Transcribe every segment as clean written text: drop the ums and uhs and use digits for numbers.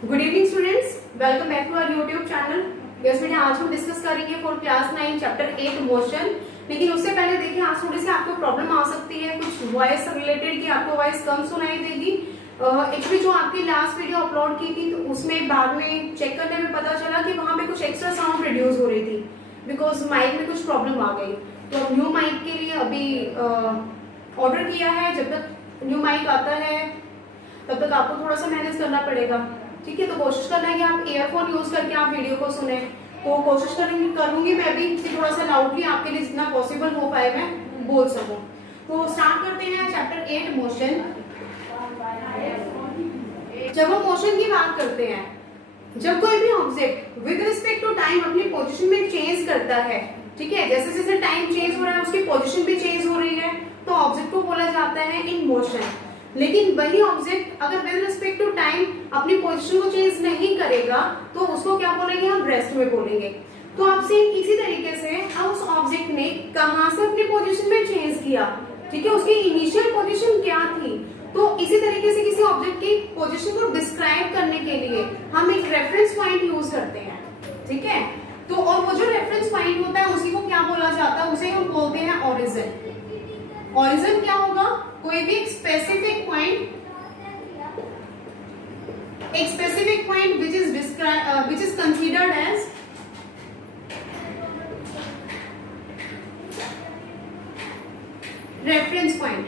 Good evening students, welcome back to our YouTube channel. Yes बेटा, आज हम discuss करेंगे फॉर क्लास 9 चैप्टर 8 मोशन। लेकिन उससे पहले देखिए, आज थोड़ी सी आपको प्रॉब्लम आ सकती है कुछ वॉइस रिलेटेड, कि आपको वॉइस कम सुनाई देगी। एक्चुअली जो आपकी लास्ट वीडियो अपलोड की थी, तो उसमें बाद में चेक करने में पता चला कि वहां पे कुछ एक्स्ट्रा साउंड प्रोड्यूस हो रही थी, बिकॉज माइक में कुछ प्रॉब्लम आ गई। तो अब न्यू माइक के लिए अभी ऑर्डर किया है। जब तक न्यू माइक आता है तब तक आपको थोड़ा सा मैनेज करना पड़ेगा, ठीक है। तो कोशिश करना है कि आप ईयरफोन यूज करके आप वीडियो को सुने। तो कोशिश करूंगी मैं भी कि थोड़ा सा लाउडली आपके लिए जितना पॉसिबल हो पाए मैं बोल सकूं। तो स्टार्ट करते हैं चैप्टर 8 मोशन। जब हम मोशन की बात करते हैं, जब कोई भी object with respect to time अपनी पोजीशन में चेंज करता है, ठीक है, जैसे जैसे टाइम चेंज हो रहा है उसकी पोजीशन भी चेंज हो रही है, तो ऑब्जेक्ट को बोला जाता है इन मोशन। लेकिन वही ऑब्जेक्ट अगर विद रिस्पेक्ट टू टाइम अपनी पोजीशन को चेंज नहीं करेगा तो उसको क्या बोलेंगे, हम रेस्ट में बोलेंगे। तो आपसे इसी तरीके से उस ऑब्जेक्ट ने कहां से अपनी पोजीशन में चेंज किया, ठीक है, उसकी इनिशियल पोजीशन क्या थी। तो इसी तरीके से किसी ऑब्जेक्ट की पोजीशन को डिस्क्राइब करने के लिए हम एक रेफरेंस पॉइंट यूज करते हैं, ठीक है। तो और वो जो रेफरेंस पॉइंट होता है उसी को क्या बोला जाता है, उसे हम बोलते हैं ओरिजिन। ओरिजिन क्या होगा, कोई भी specific point which is considered as reference point,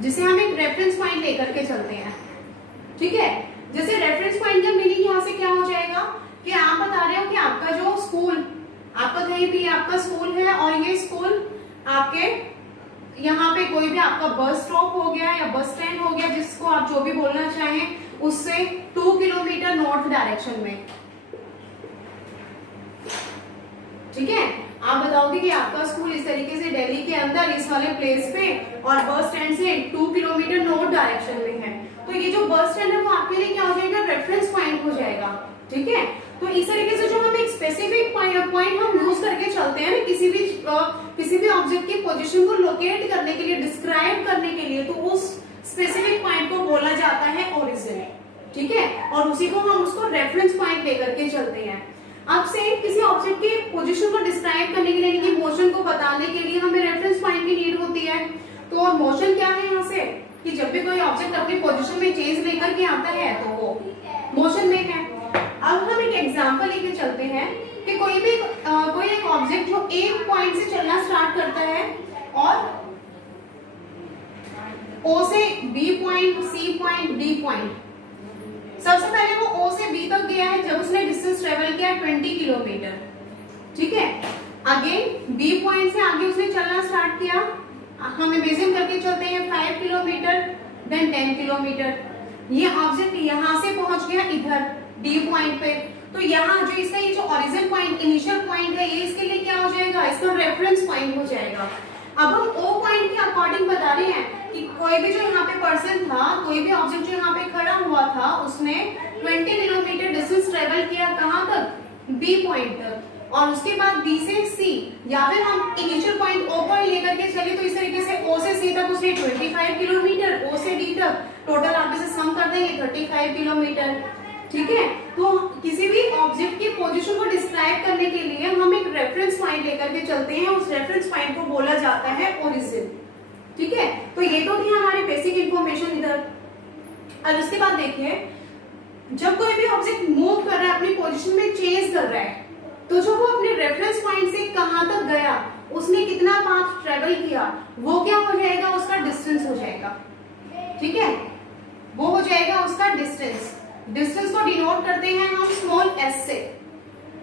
जिसे हम एक रेफरेंस पॉइंट लेकर के चलते हैं, ठीक है। जैसे रेफरेंस पॉइंट का मीनिंग यहाँ से क्या हो जाएगा कि आप बता रहे हो कि आपका जो स्कूल, आपका कहीं भी आपका स्कूल है और ये स्कूल आपके यहाँ पे कोई भी आपका बस स्टॉप हो गया या बस स्टैंड हो गया, जिसको आप जो भी बोलना चाहें, उससे 2 किलोमीटर नॉर्थ डायरेक्शन में, ठीक है। आप बताओगे कि आपका स्कूल इस तरीके से दिल्ली के अंदर इस वाले प्लेस पे और बस स्टैंड से 2 किलोमीटर नॉर्थ डायरेक्शन में है, तो ये जो बस स्टैंड है वो आपके लिए क्या हो जाएगा, रेफरेंस पॉइंट हो जाएगा, ठीक है। तो इस तरीके से जो हम एक स्पेसिफिक पॉइंट हम यूज करके चलते हैं ना किसी भी ऑब्जेक्ट की पोजीशन को लोकेट करने के लिए, डिस्क्राइब करने के लिए, तो उस स्पेसिफिक पॉइंट को बोला जाता है ओरिजिन, ठीक है। और उसी को हम उसको रेफरेंस पॉइंट लेकर के चलते हैं। अब से किसी ऑब्जेक्ट की पोजीशन को डिस्क्राइब करने के लिए, यानी कि मोशन को बताने के लिए हमें रेफरेंस पॉइंट की नीड होती है। तो और मोशन क्या है यहाँ से, कि जब भी कोई ऑब्जेक्ट अपनी पोजीशन में चेंज लेकर के आता है तो वो मोशन में है। अब हम एक एग्जांपल लेके चलते हैं कि कोई एक ऑब्जेक्ट जो एक पॉइंट से चलना स्टार्ट करता है और O से B point, C point, D point, सबसे पहले वो O से B तक गया है जब उसने डिस्टेंस ट्रेवल किया 20 किलोमीटर, ठीक है। अगेन B पॉइंट से आगे उसने चलना स्टार्ट किया, हम इमेजिन करके चलते हैं 5 किलोमीटर, देन 10 किलोमीटर। ये ऑब्जेक्ट यहाँ से पहुंच गया इधर D पॉइंट पे, तो यहाँ जो इसका ये जो ओरिजिन पॉइंट, इनिशियल पॉइंट है, ये इसके लिए क्या हो जाएगा, इसका रेफरेंस पॉइंट हो जाएगा। अब हम O पॉइंट के अकॉर्डिंग बता रहे हैं कि कोई भी जो यहाँ पे पर्सन था, कोई भी ऑब्जेक्ट जो यहाँ पे खड़ा हुआ था, उसने 20 किलोमीटर डिस्टेंस ट्रेवल किया, कहाँ तक, B पॉइंट तक, और उसके बाद B से C, या फिर हम इनिशियल पॉइंट O पॉइंट लेकर के चले तो इस तरीके से O से C तक उसने 25 किलोमीटर, O से D तक टोटल आप इसे सम कर देंगे 35 किलोमीटर, ठीक है। तो किसी भी ऑब्जेक्ट की पोजीशन को डिस्क्राइब करने के लिए हम एक रेफरेंस पॉइंट लेकर के चलते हैं, उस रेफरेंस पॉइंट को बोला जाता है ओरिजिन, ठीक है। तो ये तो थी हमारी बेसिक इंफॉर्मेशन इधर। अब इसके बाद देखिए, जब कोई भी ऑब्जेक्ट मूव कर रहा है, अपनी पोजीशन में चेंज कर रहा है, तो जो वो अपने रेफरेंस पॉइंट से कहां तक गया, उसने कितना पाथ ट्रेवल किया, वो क्या हो जाएगा, उसका डिस्टेंस हो जाएगा, ठीक है। वो हो जाएगा उसका डिस्टेंस। डिस्टेंस को डिनोट करते हैं हम स्मॉल s से,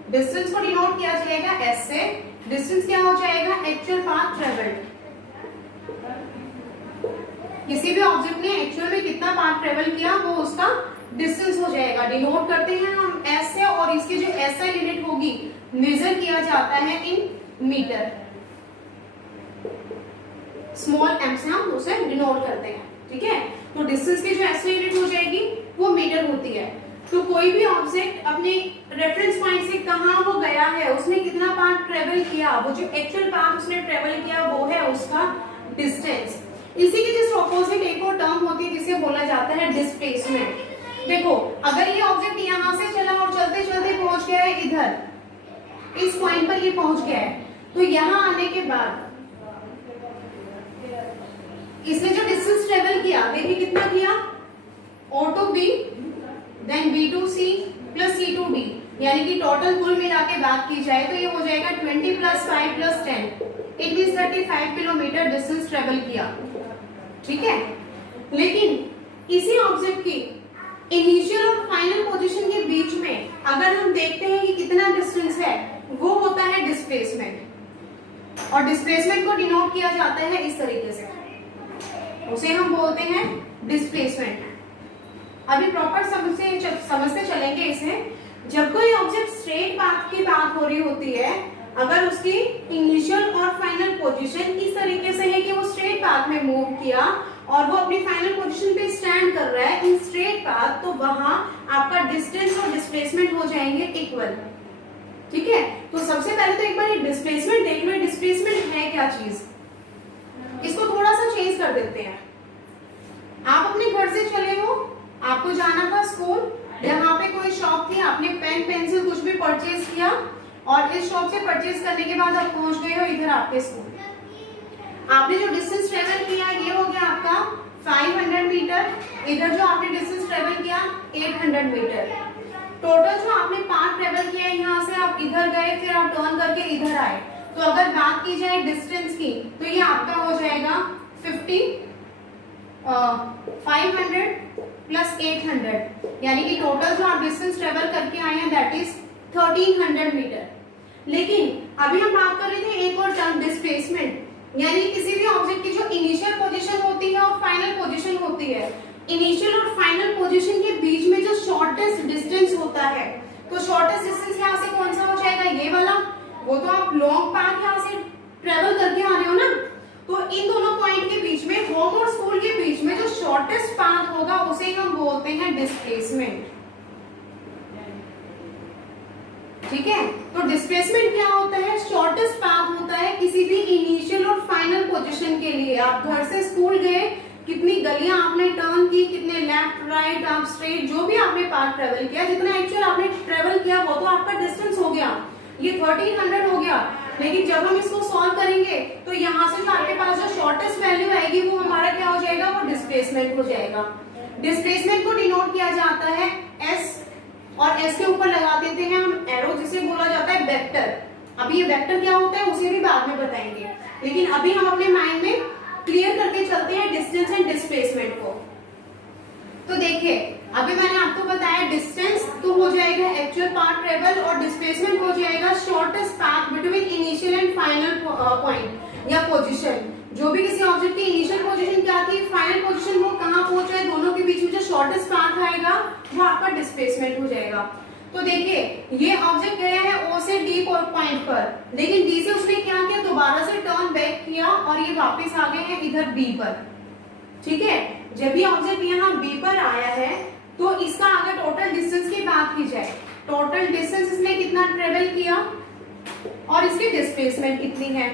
डिस्टेंस को डिनोट किया जाएगा s से। डिस्टेंस क्या हो जाएगा, एक्चुअल पाथ ट्रेवल्ड। किसी भी ऑब्जेक्ट ने एक्चुअल में कितना पाथ ट्रेवल किया वो उसका डिस्टेंस हो जाएगा, डिनोट करते हैं हम s से, और इसकी जो SI यूनिट होगी मेजर किया जाता है इन मीटर, स्मॉल m से हम उसे डिनोट करते हैं, ठीक है। तो डिस्टेंस की जो SI यूनिट हो जाएगी वो मीटर होती है। तो कोई भी ऑब्जेक्ट अपने रेफरेंस पॉइंट से कहां वो गया है, उसने कितना पाथ ट्रेवल किया, वो जो एक्चुअल पाथ उसने ट्रेवल किया वो है उसका डिस्टेंस। इसी के जस्ट ऑपोजिट एक और टर्म होती है जिसे बोला जाता है डिस्प्लेसमेंट। देखो अगर ये ऑब्जेक्ट यहाँ से चला और चलते चलते पहुंच गया है इधर, इस पॉइंट पर ये पहुंच गया है, तो यहाँ आने के बाद इसने जो डिस्टेंस ट्रेवल किया, देखिए कितना किया, O to B, then B to C plus C to D, यानी कि टोटल कुल मिला के बात की जाए तो ये हो जाएगा 20 plus 5 plus 10, it means 35 kilometre distance travel किया। ठीक है, लेकिन इसी ऑब्जेक्ट की इनिशियल और फाइनल पोजीशन के बीच में अगर हम देखते हैं कि कितना डिस्टेंस है, वो होता है डिस्प्लेसमेंट, और डिस्प्लेसमेंट को डिनोट किया जाता है इस तरीके से, उसे हम बोलते हैं डिस्प्लेसमेंट। अभी प्रॉपर समझते चलेंगे इसे। जब कोई ऑब्जेक्ट स्ट्रेट पाथ की बात हो रही होती है, अगर उसकी इनिशियल और फाइनल पोजीशन इस तरीके से है कि वो स्ट्रेट पाथ में मूव किया और वो अपनी फाइनल पोजीशन पे स्टैंड कर रहा है इन स्ट्रेट पाथ, तो वहां आपका डिस्टेंस और डिस्प्लेसमेंट हो जाएंगे इक्वल। ठीक है, तो सबसे पहले तो एक बार ये डिस्प्लेसमेंट देख लो, डिस्प्लेसमेंट है क्या चीज, इसको थोड़ा सा चेंज कर देते हैं। आप अपने घर से चले हो, आपको जाना था स्कूल, यहाँ पे कोई शॉप थी, आपने पेन पेंसिल कुछ भी परचेज किया और इस शॉप से परचेज करने के बाद आप पहुंच गए हो इधर आपके स्कूल। आपने जो डिस्टेंस ट्रेवल किया ये हो गया आपका 500 मीटर, इधर जो आपने डिस्टेंस ट्रेवल किया 800 मीटर। टोटल जो आपने पाथ ट्रेवल किया है, यहाँ से आप इधर गए, फिर आप टर्न करके इधर आए, तो अगर बात की जाए डिस्टेंस की तो ये आपका हो जाएगा 500 प्लस 800, यानी कि टोटल जो आप डिस्टेंस ट्रेवल करके आए हैं दैट इज 1300 मीटर। लेकिन अभी हम बात कर रहे थे एक और टर्म डिस्प्लेसमेंट, यानी किसी भी ऑब्जेक्ट की जो इनिशियल पोजीशन होती है और फाइनल पोजीशन होती है, इनिशियल और फाइनल पोजीशन के बीच में जो शॉर्टेस्ट डिस्टेंस होता है, तो शॉर्टेस्ट डिस्टेंस यहाँ से कौन सा हो जाएगा, ये वाला। वो तो आप लॉन्ग पाथ यहाँ से ट्रेवल करके आ रहे हो ना, तो इन दोनों पॉइंट के बीच में, होम और स्कूल के बीच में जो शॉर्टेस्ट पाथ होगा उसे हम बोलते हैं डिस्प्लेसमेंट। ठीक है, तो डिस्प्लेसमेंट क्या होता है, शॉर्टेस्ट पाथ होता है किसी भी इनिशियल और फाइनल पोजीशन के लिए। आप घर से स्कूल गए, कितनी गलियां आपने टर्न की, कितने लेफ्ट राइट आप स्ट्रेट, जो भी आपने पाथ ट्रेवल किया, जितना एक्चुअल आपने ट्रेवल किया वो तो आपका डिस्टेंस हो गया, ये 1300 हो गया। लेकिन जब हम इसको सॉल्व करेंगे तो यहाँ से जो आपके पास जो शॉर्टेस्ट वैल्यू आएगी वो हमारा क्या हो जाएगा, वो डिस्प्लेसमेंट हो जाएगा। डिस्प्लेसमेंट को डिनोट किया जाता है एस, और एस के ऊपर लगा देते हैं हम एरो, जिसे बोला जाता है वेक्टर। अभी ये वेक्टर क्या होता है उसे भी बाद में बताएंगे, लेकिन अभी हम अपने माइंड में क्लियर करके चलते हैं डिस्टेंस एंड डिस्प्लेसमेंट को। तो देखिए अभी मैंने आपको बताया डिस्टेंस तो हो जाएगा एक्चुअल पाथ ट्रेवल, और डिस्प्लेसमेंट हो जाएगा shortest path between initial and final point या पोजीशन। जो भी किसी ऑब्जेक्ट की इनिशियल पोजीशन क्या थी, फाइनल पोजीशन वो कहाँ पहुंचा है, दोनों के बीच में जो शॉर्टेस्ट पाथ आएगा वो आपका डिस्प्लेसमेंट हो जाएगा। तो देखिए ये ऑब्जेक्ट गया है O से D पॉइंट पर, लेकिन D से उसने क्या किया, दोबारा से टर्न बैक किया और ये वापस आ गए हैं इधर B पर। ठीक है, जब ये ऑब्जेक्ट यहाँ B पर आया है तो इसका अगर टोटल डिस्टेंस की बात की जाए, टोटल डिस्टेंस इसने कितना ट्रेवल किया और इसकी डिस्प्लेसमेंट कितनी है।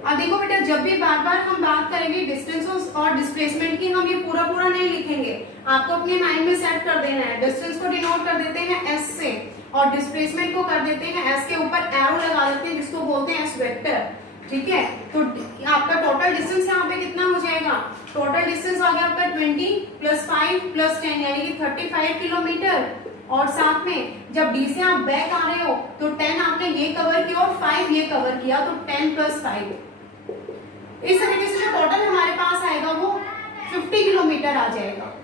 अब देखो बेटा, जब भी बार बार हम बात करेंगे डिस्टेंस और डिस्प्लेसमेंट की, हम ये पूरा पूरा नहीं लिखेंगे, आपको अपने माइंड में सेट कर देना है। डिस्टेंस को डिनोट कर देते हैं एस से और डिस्प्लेसमेंट को कर देते हैं एस के ऊपर एरो लगा देते हैं जिसको बोलते हैं एस वेक्टर। ठीक है, तो आपका टोटल डिस्टेंस यहाँ पे कितना हो जाएगा, टोटल डिस्टेंस आ गया आपका 20 प्लस 5 प्लस 10 यानी कि 35 किलोमीटर, और साथ में जब डी से आप बैक आ रहे हो तो 10 आपने ये कवर किया और 5 ये कवर किया, तो 10 प्लस 5, इस तरीके से जो टोटल हमारे पास आएगा वो 50 किलोमीटर आ जाएगा।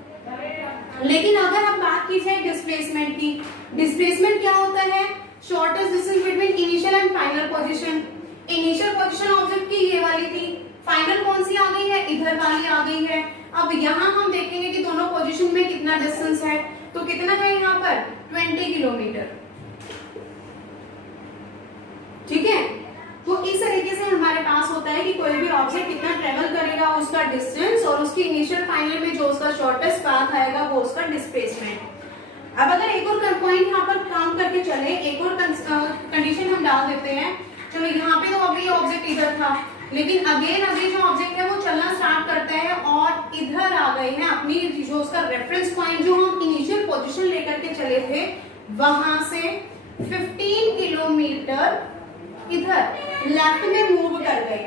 लेकिन अगर हम बात की जाए डिस्प्लेसमेंट की, डिस्प्लेसमेंट क्या होता है, shortest distance between initial and final position. Initial position object की ये वाली थी, फाइनल कौन सी आ गई है, इधर वाली आ गई है। अब यहाँ हम देखेंगे कि दोनों पोजीशन में कितना डिस्टेंस है, तो कितना है यहाँ पर 20 किलोमीटर। ठीक है, तो इस तरीके से हमारे पास होता है कि कोई भी ऑब्जेक्ट कितना ट्रेवल करेगा, उसका डिस्टेंस, और उसकी इनिशियल फाइनल में जो उसका शॉर्टेस्ट पाथ आएगा वो उसका डिस्प्लेसमेंट। अब अगर एक और पॉइंट यहाँ पर काम करके चले, एक और कंडीशन हम डाल देते हैं। चलो यहाँ पे तो अभी ऑब्जेक्ट इधर था, लेकिन अगेन अभी जो ऑब्जेक्ट है वो चलना स्टार्ट करता है और इधर आ गए हैं अपनी जो उसका रेफरेंस पॉइंट जो हम इनिशियल पोजीशन लेकर के चले थे वहां से 15 किलोमीटर इधर लेफ्ट में मूव कर गए।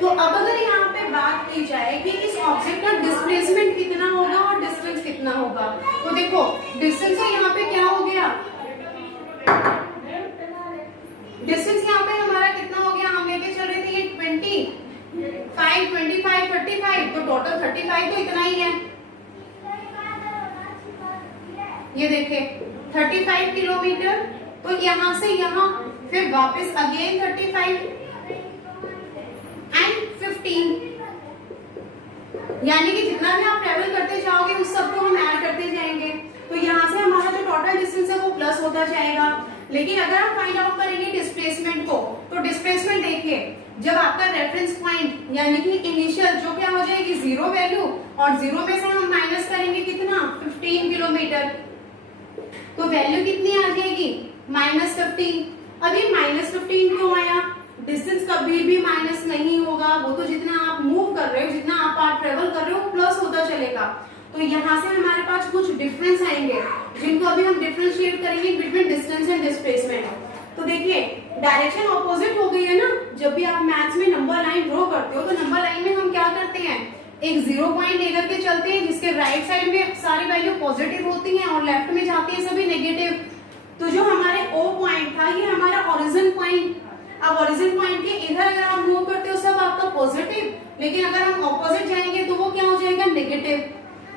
तो अब अगर यहाँ पे बात की जाए कि इस ऑब्जेक्ट का डिस्प्लेसमेंट कितना होगा और डिस्टेंस कितना होगा, तो देखो डिस्टेंस तो यहाँ पे क्या हो गया, डिस्टेंस यहाँ पे हमारा कितना हो गया, हम लेके चल रहे थे ये 25, 25, 35, तो टोटल 35 तो इतना ही है। ये देखे 35 किलोमीटर, तो यहाँ से यहाँ फिर वापस अगेन 35 एंड 15, यानी कि जितना भी आप ट्रेवल करते जाओगे उस सबको हम ऐड करते जाएंगे। तो यहाँ से हमारा जो टोटल डिस्टेंस है वो प्लस होता जाएगा। लेकिन अगर आप फाइंड आउट करेंगे डिस्प्लेसमेंट को, तो डिस्प्लेसमेंट देखिए जब आपका रेफरेंस पॉइंट यानी कि इनिशियल जो क्या हो जाएगी 0 वैल्यू, और 0 में से हम माइनस करेंगे कितना 15 किलोमीटर, तो वैल्यू कितनी आ जाएगी -15। अब ये -15 क्यों आया, डिस्टेंस कभी भी माइनस नहीं होगा, वो तो जितना आप मूव कर रहे हो, जितना आप ट्रेवल कर रहे हो प्लस होता चलेगा। तो यहाँ से हमारे पास कुछ डिफरेंस आएंगे जिनको अभी हम डिफरेंशिएट करेंगे बिटवीन डिस्टेंस एंड डिस्प्लेसमेंट। तो देखिए डायरेक्शन ऑपोजिट हो गई है ना, जब भी आप मैथ्स में नंबर लाइन ड्रॉ करते हो तो नंबर लाइन में हम क्या करते हैं, एक 0 पॉइंट लेकर के चलते हैं जिसके राइट साइड में सारी वैल्यू पॉजिटिव होती हैं और लेफ्ट में जाती है सभी नेगेटिव। तो जो हमारे O पॉइंट था ये हमारा ओरिजिन पॉइंट, अब ओरिजिन पॉइंट के इधर अगर आप मूव करते हो सब आपका पॉजिटिव, लेकिन अगर हम ऑपोजिट जाएंगे तो वो क्या हो जाएगा नेगेटिव,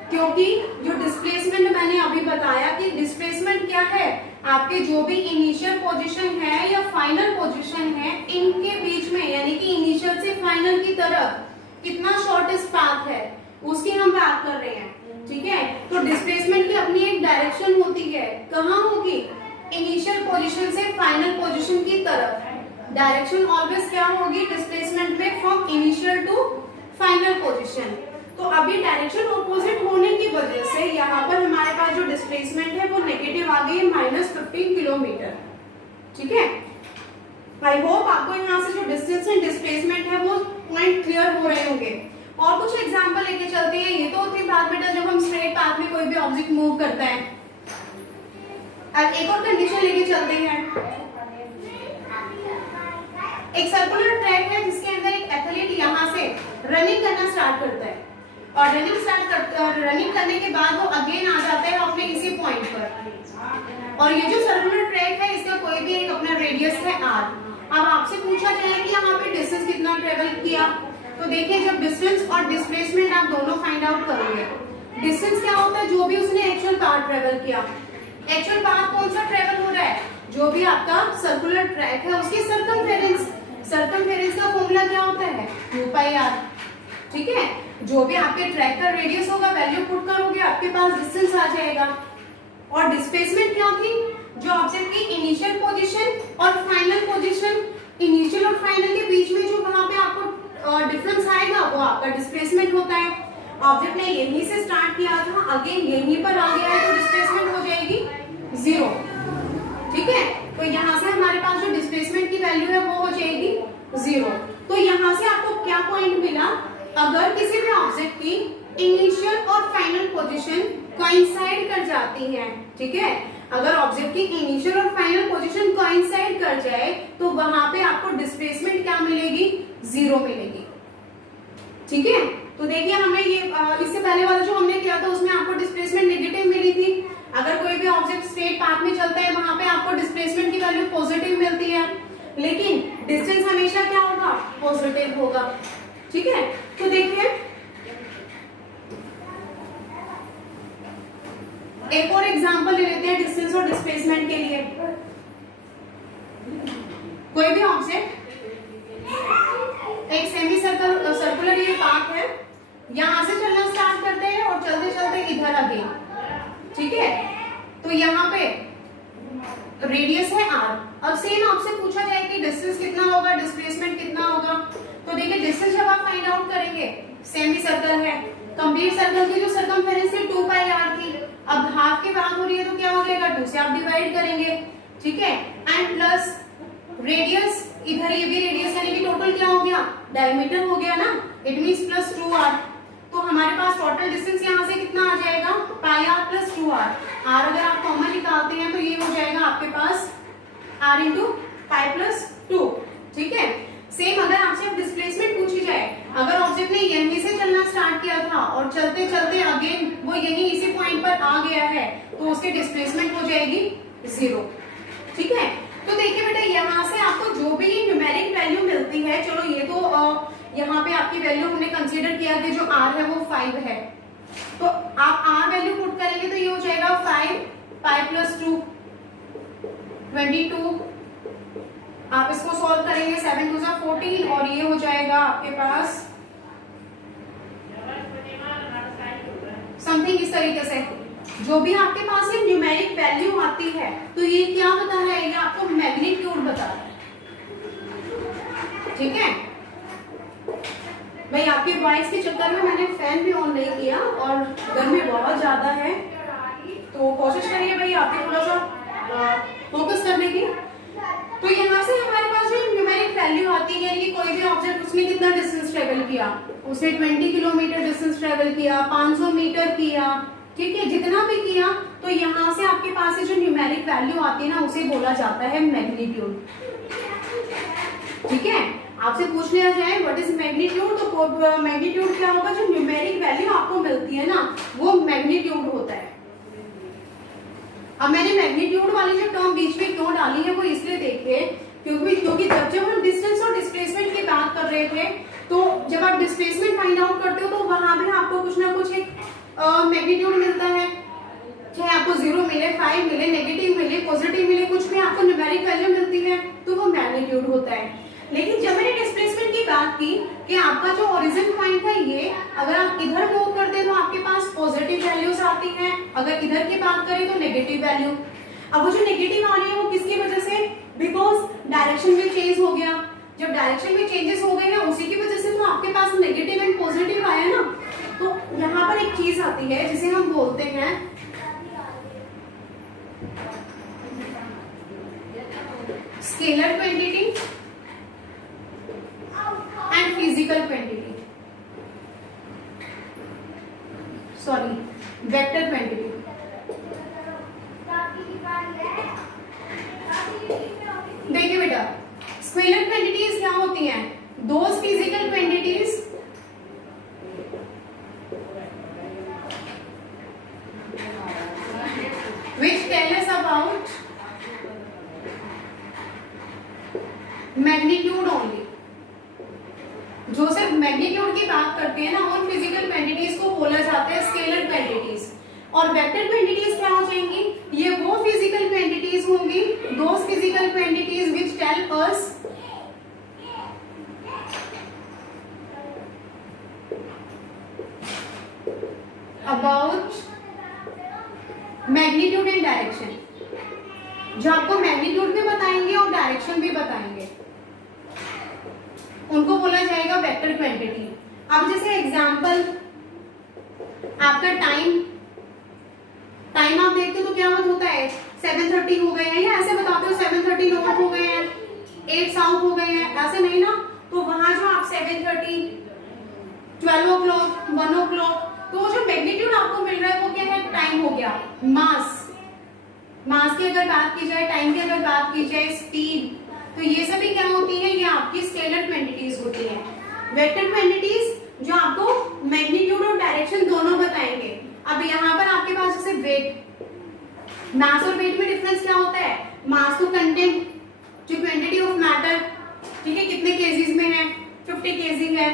क्योंकि जो डिस्प्लेसमेंट मैंने अभी बताया कि डिस्प्लेसमेंट क्या है, आपके जो भी इनिशियल पोजीशन है या फाइनल पोजीशन है इनके बीच में, यानी कि इनिशियल से फाइनल की तरफ कितना शॉर्टेस्ट पाथ है उसकी हम बात कर रहे हैं। ठीक है, तो डिस्प्लेसमेंट की अपनी एक डायरेक्शन होती है, कहाँ होगी, इनिशियल पोजीशन से फाइनल पोजीशन की तरफ। डायरेक्शन ऑलवेज क्या होगी डिस्प्लेसमेंट में, from initial to final position. तो अभी डायरेक्शन ऑपोजिट होने की वजह से यहाँ पर हमारे पास जो डिस्प्लेसमेंट है वो नेगेटिव आ गई है -15 किलोमीटर। ठीक है, आई होप आपको यहाँ से जो डिस्टेंस एंड डिस्प्लेसमेंट है वो पॉइंट क्लियर हो रहे होंगे। और कुछ एग्जांपल लेके चलते हैं, ये तो होती बात बेटा जब हम स्ट्रेट पाथ में कोई भी ऑब्जेक्ट मूव करता है। अब एक और कंडीशन लेके चलते हैं, एक सर्कुलर ट्रैक है जिसके अंदर एक एथलीट यहाँ से रनिंग करना स्टार्ट करता है और रनिंग करने के बाद वो अगेन आ जाता है अपने किसी पॉइंट पर, और ये जो सर्कुलर ट्रैक है इसका कोई भी एक अपना रेडियस है r। अब आपसे पूछा जाए कि यहाँ पे डिस्टेंस कितना ट्रेवल किया, तो देखिए जब डिस्टेंस और डिस्प्लेसमेंट आप दोनों फाइंड आउट करोगे, डिस्टेंस क्या होता है जो भी उसने एक्चुअल पाथ ट्रेवल किया, एक्चुअल पाथ कौन सा ट्रेवल हो रहा है, जो भी आपका सर्कुलर ट्रैक है उसकी सरकमफेरेंस, सरकमफेरेंस का फॉर्मूला क्या होता है 2πr। ठीक है, जो भी आपके ट्रैक का रेडियस होगा वैल्यू पुट करोगे आपके पास डिस्टेंस आ जाएगा। और डिस्प्लेसमेंट क्या थी, जो ऑब्जेक्ट की इनिशियल पोजीशन और फाइनल पोजीशन, इनिशियल और फाइनल के बीच में जो वहां पे आपको डिफरेंस आएगा वो आपका डिस्प्लेसमेंट होता है। ऑब्जेक्ट ने यहीं से स्टार्ट किया था, अगेन यहीं पर आ गया है तो डिस्प्लेसमेंट हो जाएगी 0। ठीक है, तो यहाँ से हमारे पास जो डिस्प्लेसमेंट की वैल्यू है वो हो जाएगी 0। तो यहाँ से आपको क्या पॉइंट मिला, अगर किसी भी ऑब्जेक्ट की इनिशियल और फाइनल पोजीशन कोइंसाइड कर जाती है, ठीक है, अगर ऑब्जेक्ट की इनिशियल और फाइनल पोजीशन कोइंसाइड कर जाए तो वहां पे आपको डिस्प्लेसमेंट क्या मिलेगी 0 मिलेगी। ठीक है, तो देखिए हमने ये इससे पहले वाला जो हमने किया था उसमें आपको डिस्प्लेसमेंट नेगेटिव मिली थी। अगर कोई भी ऑब्जेक्ट स्ट्रेट पाथ में चलता है वहां पे आपको डिस्प्लेसमेंट की वैल्यू पॉजिटिव मिलती है, लेकिन डिस्टेंस हमेशा क्या होगा पॉजिटिव होगा। ठीक है, तो देखिए एक और एग्जांपल ले लेते हैं डिस्टेंस और डिस्प्लेसमेंट के लिए। कोई भी ऑब्जेक्ट एक सेमी सर्कुलर ये पाथ है, यहां से चलना स्टार्ट करते हैं और चलते चलते इधर आ गए। ठीक है, तो यहाँ पे रेडियस है r। अब सेम आपसे पूछा जाए कि डिस्टेंस कितना होगा, डिस्प्लेसमेंट कितना होगा, तो देखिए डिस्टेंस जब आप फाइंड आउट करेंगे, सेमी सर्कल है, कंप्लीट सर्कल की जो सरकमफेरेंस थी 2πr थी, अब हाफ की बात हो रही है तो क्या हो जाएगा 2 से आप डिवाइड करेंगे। ठीक है, एंड प्लस रेडियस, इधर ये भी रेडियस यानी कि टोटल क्या हो गया डायमीटर हो गया ना, इट मीन्स प्लस 2r। तो हमारे पास टोटल डिस्टेंस यहाँ से कितना आ जाएगा, पाई आर प्लस 2r। r अगर आप कॉमन निकालते हैं तो ये हो जाएगा आपके पास r इंटू पाई प्लस 2। ठीक है, सेम अगर आपसे अब डिस्प्लेसमेंट पूछी जाए, अगर ऑब्जेक्ट ने यहीं से चलना स्टार्ट किया था और चलते चलते अगेन वो यहीं इसी पॉइंट पर आ गया है, तो उसकी डिस्प्लेसमेंट हो जाएगी 0। ठीक है, तो देखिए बेटा यहाँ से आपको जो भी न्यूमेरिक वैल्यू मिलती है, चलो ये तो यहाँ पे आपकी वैल्यू हमने कंसीडर किया कि जो r है वो 5 है, तो आप r वैल्यू पुट करेंगे तो ये हो जाएगा 5 पाई प्लस 2 22। आप इसको सॉल्व करेंगे 7 2 14 और ये हो जाएगा आपके पास समथिंग इस तरीके से। जो भी आपके पास ये न्यूमेरिक वैल्यू आती है तो ये क्या बता रहा है, ये आपको मैग्नीट्यूड बता रहा है। ठीक है भाई, आपकी वॉइस के चक्कर में मैंने फैन भी ऑन नहीं किया और गर्मी बहुत ज्यादा है, तो कोशिश करिए भाई आपके थोड़ा सा फोकस करने की। तो यहाँ से हमारे पास जो न्यूमेरिक वैल्यू आती है कि कोई भी ऑब्जेक्ट उसने कितना डिस्टेंस ट्रेवल किया, उसने 20 किलोमीटर डिस्टेंस ट्रेवल किया, 500 मीटर किया, ठीक है, जितना भी किया, तो यहाँ से आपके पास जो न्यूमेरिक वैल्यू आती है ना उसे बोला जाता है मैग्नीट्यूड। ठीक है, आपसे पूछ लिया जाए व्हाट इज मैग्नीट्यूड, तो मैग्नीट्यूड क्या होगा, जो न्यूमेरिक वैल्यू आपको मिलती है ना वो मैग्नीट्यूड होता है। अब मैंने मैग्नीट्यूड वाली जो टर्म बीच में क्यों डाली है वो इसलिए देखिए, क्योंकि जब हम डिस्टेंस और डिस्प्लेसमेंट की बात कर रहे थे, तो जब आप डिस्प्लेसमेंट फाइंड आउट करते हो तो वहां भी आपको कुछ ना कुछ एक मैग्नीट्यूड मिलता है, चाहे आपको 0 मिले, 5 मिले, नेगेटिव मिले, पॉजिटिव मिले, कुछ भी आपको न्यूमेरिक वैल्यू मिलती है तो वो मैग्नीट्यूड होता है। लेकिन जब मैंने डिस्प्लेसमेंट की बात की कि आपका जो ओरिजिन पॉइंट है ये, अगर आप इधर मूव करते हैं तो आपके पास पॉजिटिव वैल्यूज आती हैं, अगर इधर की बात करें तो नेगेटिव वैल्यू। अब वो जो नेगेटिव आ रही है वो किसकी वजह से, बिकॉज डायरेक्शन में चेंज हो गया। जब डायरेक्शन में चेंजेस हो गए हैं उसी की वजह से तो आपके पास नेगेटिव एंड पॉजिटिव आया ना। तो यहाँ पर एक चीज आती है जिसे हम बोलते हैं scalar quantity and physical quantity, sorry vector quantity. देखिए बेटा, स्केलर क्वांटिटीज क्या होती हैं, those physical quantities which tell us about magnitude only। जो सिर्फ मैग्नीट्यूड की बात करते हैं ना उन फिजिकल क्वांटिटीज को बोला जाता है स्केलर क्वांटिटीज। और वेक्टर क्वांटिटीज क्या हो जाएंगी, ये वो फिजिकल क्वांटिटीज होंगी, those physical quantities which tell us about magnitude and direction, जो आपको मैग्नीट्यूड भी बताएंगे और डायरेक्शन भी बताएंगे, उनको बोला जाएगा वेक्टर क्वांटिटी। अब जैसे एग्जांपल आपका टाइम आप देखते हो तो क्या होता है, 7:30 हो गए हैं, या ऐसे बताते हो 7:30 नॉर्थ हो गए हैं, 8 साउथ हो गए हैं, ऐसे नहीं ना। तो वहां जो आप 7:30, 12 o'clock, 1 o'clock, तो जो मैग्नीट्यूड आपको मिल रहा है वो क्या है, टाइम हो गया। मास की अगर बात की जाए, टाइम की अगर बात की जाए, स्पीड, तो ये सभी क्या होती है, ये आपकी स्केलर क्वांटिटीज होती है। वेक्टर क्वांटिटीज जो आपको मैग्नीट्यूड और डायरेक्शन दोनों बताएंगे। अब यहाँ पर आपके पास जैसे वेट, मास और वेट में डिफरेंस क्या होता है, मास तो कंटेंट, जो क्वांटिटी ऑफ मैटर, ठीक है, कितने केजीज में है, 50 केजी है,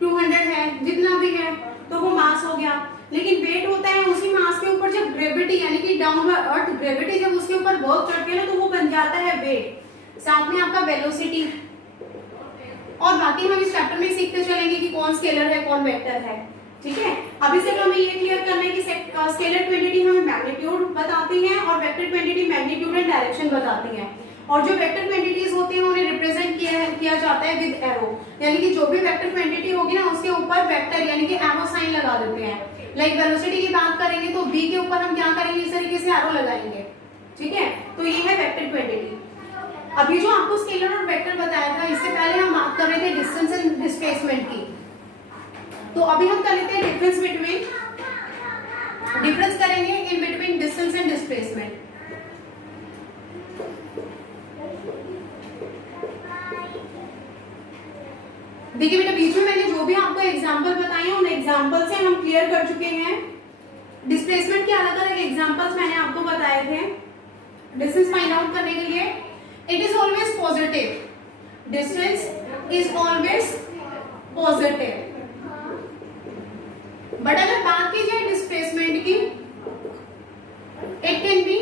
200 है, जितना भी है तो वो मास हो गया। लेकिन वेट होता है उसी मास के ऊपर जब ग्रेविटी यानी कि डाउनवर्ड अर्थ ग्रेविटी जब उसके ऊपर वर्क करती है ना तो वो बन जाता है वेट। साथ में आपका वेलोसिटी, और बाकी हम इस चैप्टर में सीखते चलेंगे कि कौन स्केलर है कौन वेक्टर है। ठीक है, अभी से हमें ये क्लियर करना है कि स्केलर क्वांटिटी हमें मैग्नीट्यूड बताती है और vector quantity magnitude and direction बताती है। और जो वेक्टर क्वांटिटीज होती हैं उन्हें रिप्रेजेंट किया जाता है विद एरो, यानी कि जो भी वेक्टर क्वांटिटी होगी ना उसके ऊपर वेक्टर यानी कि एरो साइन लगा देते हैं। लाइक वेलोसिटी की बात करेंगे तो v के ऊपर हम क्या करेंगे, इस तरीके से एरो लगाएंगे। ठीक है, तो ये है वेक्टर क्वांटिटी। अभी जो आपको स्केलर और वेक्टर बताया था, इससे पहले हम बात कर रहे थे डिस्टेंस एंड डिस्प्लेसमेंट की। तो अभी हम कर लेते हैं डिफरेंस करेंगे in between distance and displacement. देखिए बेटा, बीच में मैंने जो भी आपको एग्जांपल बताए हैं उन एग्जांपल से हम क्लियर कर चुके हैं। डिस्प्लेसमेंट के अलग अलग एग्जांपल्स मैंने आपको बताए थे डिस्टेंस फाइंड आउट करने के लिए। It is always positive, distance is always positive. But अगर बात की जाए डिस्प्लेसमेंट की, it can be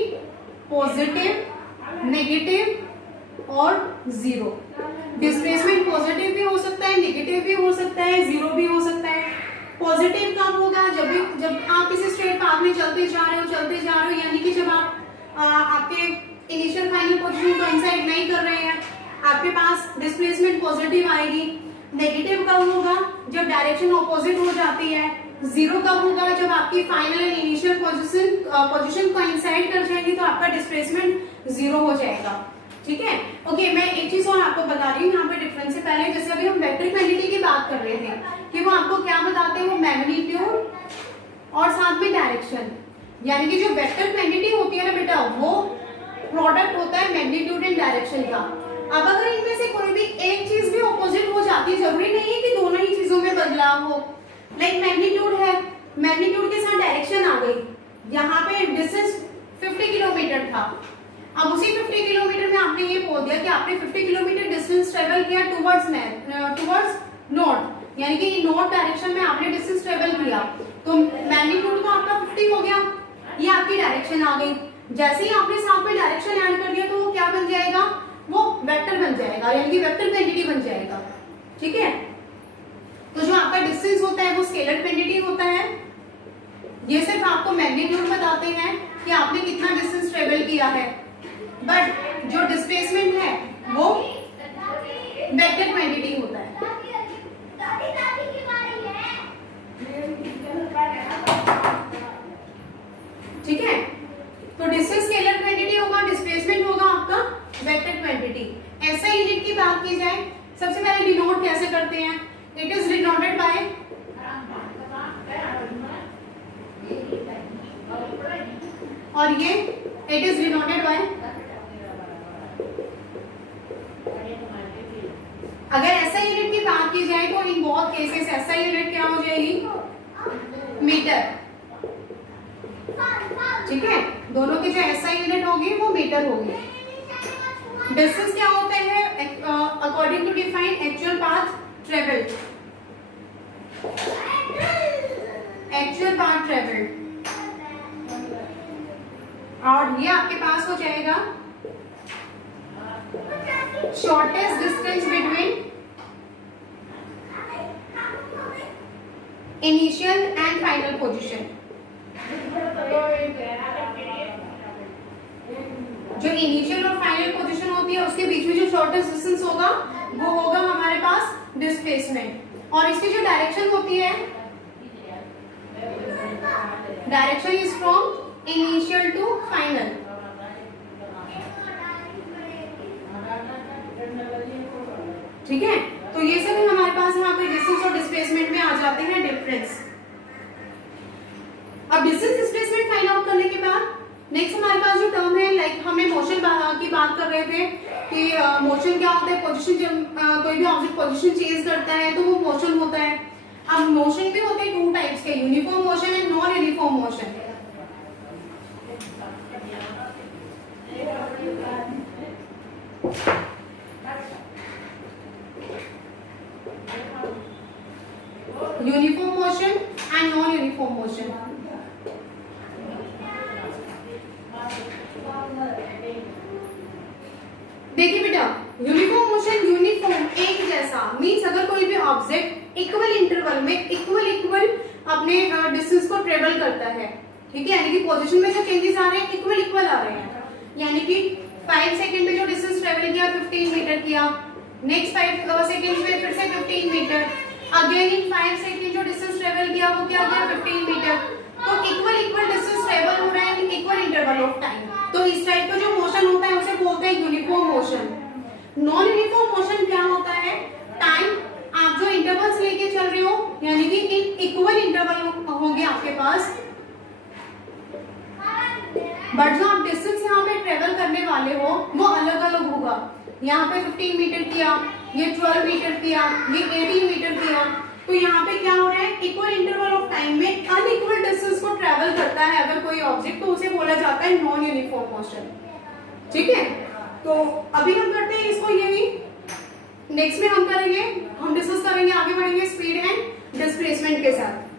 positive, negative और जीरो। डिस्प्लेसमेंट पॉजिटिव भी हो सकता है, नेगेटिव भी हो सकता है, जीरो भी हो सकता है। पॉजिटिव कब होगा? जब आप किसी स्ट्रेट पाथ में चलते जा रहे हो, यानी कि जब आप आपके इनिशियल फाइनल पोजीशन को कोइंसाइड नहीं कर रहे हैं, आपके पास डिस्प्लेसमेंट पॉजिटिव आएगी। नेगेटिव कब होगा? जब डायरेक्शन ऑपोजिट हो जाती है। जीरो कब होगा? जब आपकी final and initial position coincide कर जाएगी, तो आपका डिस्प्लेसमेंट जीरो हो जाएगा। ठीक है, ओके। मैं एक चीज और आपको बता रही हूँ यहाँ पे डिफरेंस से पहले। जैसे अभी हम वेक्टर क्वांटिटी की बात कर रहे थे कि वो आपको क्या बताते हैं, वो मैग्नीट्यूड और साथ में डायरेक्शन। यानी कि जो वेक्टर क्वांटिटी होती है ना बेटा, वो प्रोडक्ट होता है मैग्नीट्यूड एंड डायरेक्शन का। अब अगर इनमें से कोई भी एक चीज भी ऑपोजिट हो जाती है, जरूरी नहीं है कि दोनों ही चीजों में बदलाव हो। लाइक मैग्नीट्यूड है, मैग्नीट्यूड के साथ डायरेक्शन आ गई। यहाँ पे डिस्टेंस 50 किलोमीटर था, अब उसी 50 किलोमीटर में आपने ये बोल दिया कि आपने 50 किलोमीटर डिस्टेंस ट्रेवल किया टुवर्ड्स नॉर्थ, यानी कि नॉर्थ डायरेक्शन में आपने डिस्टेंस ट्रेवल किया, तो मैग्नीट्यूड तो आपका 50 हो गया, ये आपकी डायरेक्शन आ गई। जैसे ही आपने साथ में डायरेक्शन ऐड कर दिया, तो वो क्या बन जाएगा? वो वेक्टर बन जाएगा, यानी कि वेक्टर क्वांटिटी बन जाएगा। ठीक है, तो जो आपका डिस्टेंस होता है वो स्केलर क्वांटिटी होता है। ये सिर्फ आपको मैग्नीट्यूड बताते हैं कि आपने कितना डिस्टेंस ट्रेवल किया है, बट जो डिस्प्लेसमेंट है वो वेक्टर क्वांटिटी होता है। ठीक है, तो डिस्टेंस स्केलर क्वांटिटी होगा, डिस्प्लेसमेंट होगा आपका वेक्टर क्वांटिटी। ऐसा यूनिट की बात की जाए, सबसे पहले डिनोट कैसे करते हैं? इट इज डिनोटेड बाय, और ये इट इज डिनोटेड बाय, अगर ऐसा यूनिट की बात की जाए तो इन बहुत केसेस ऐसा यूनिट क्या हो जाएगी? मीटर। ठीक है, दोनों की जो ऐसा यूनिट होगी वो मीटर होगी। डिस्टेंस क्या होता है? According to define actual path travelled, और ये आपके पास हो जाएगा shortest distance between initial and final position. जो इनिशियल और फाइनल पोजीशन होती है उसके बीच में जो शॉर्टेस्ट डिस्टेंस होगा वो होगा हमारे पास डिस्प्लेसमेंट। और इसकी जो डायरेक्शन होती है, direction is from initial to final. ठीक है, तो ये सभी हमारे पास यहाँ पे डिस्टेंस और डिस्प्लेसमेंट में आ जाते हैं डिफरेंस। अब डिस्टेंस डिस्प्लेसमेंट फाइंड आउट करने के बाद नेक्स्ट हमारे पास जो टर्म है, लाइक हमने मोशन की बात कर रहे थे कि मोशन क्या होता है? पोजीशन, जब कोई भी ऑब्जेक्ट पोजीशन चेंज करता है तो वो मोशन होता है। अब मोशन भी होते हैं टू टाइप्स के, uniform motion and non uniform motion. Uniform motion and non uniform motion. देखिए बेटा, यूनिफॉर्म मोशन, यूनिफॉर्म एक जैसा मींस अगर कोई भी ऑब्जेक्ट इक्वल इंटरवल में इक्वल अपने डिस्टेंस को ट्रेवल करता है, ठीक है, यानी कि पोजीशन में जो चेंजेस आ रहे हैं इक्वल आ रहे हैं, यानी कि 5 सेकंड में जो डिस्टेंस ट्रेवल किया 15 मीटर किया, नेक्स्ट 5 सेकंड में फिर से 15 मीटर, अगेन इन 5 सेकंड जो डिस्टेंस ट्रेवल किया वो क्या गया 15 मीटर। तो इक्वल डिस्टेंस ट्रेवल हो रहा है इक्वल इंटरवल ऑफ टाइम। तो इस टाइप का जो मोशन होता है उसे बोलते हैं uniform motion. Non uniform motion क्या होता है? टाइम आप जो इंटरवल्स लेके चल रहे हो, यानी कि इन इक्वल इंटरवल होंगे आपके पास, बट जो आप डिस्टेंस यहाँ पे ट्रेवल करने वाले हो वो अलग अलग होगा। यहाँ पे 15 मीटर किया, ये 12 मीटर किया, ये 18 मीटर किया, तो यहाँ पे क्या हो रहा है? इक्वल इंटरवल ऑफ टाइम में अनइक्वल डिस्टेंस को ट्रेवल करता है अगर कोई ऑब्जेक्ट, तो उसे बोला जाता है नॉन यूनिफॉर्म मोशन। ठीक है, तो अभी हम करते हैं इसको, ये भी नेक्स्ट में हम करेंगे, हम डिस्कस करेंगे, आगे बढ़ेंगे स्पीड एंड डिस्प्लेसमेंट के साथ।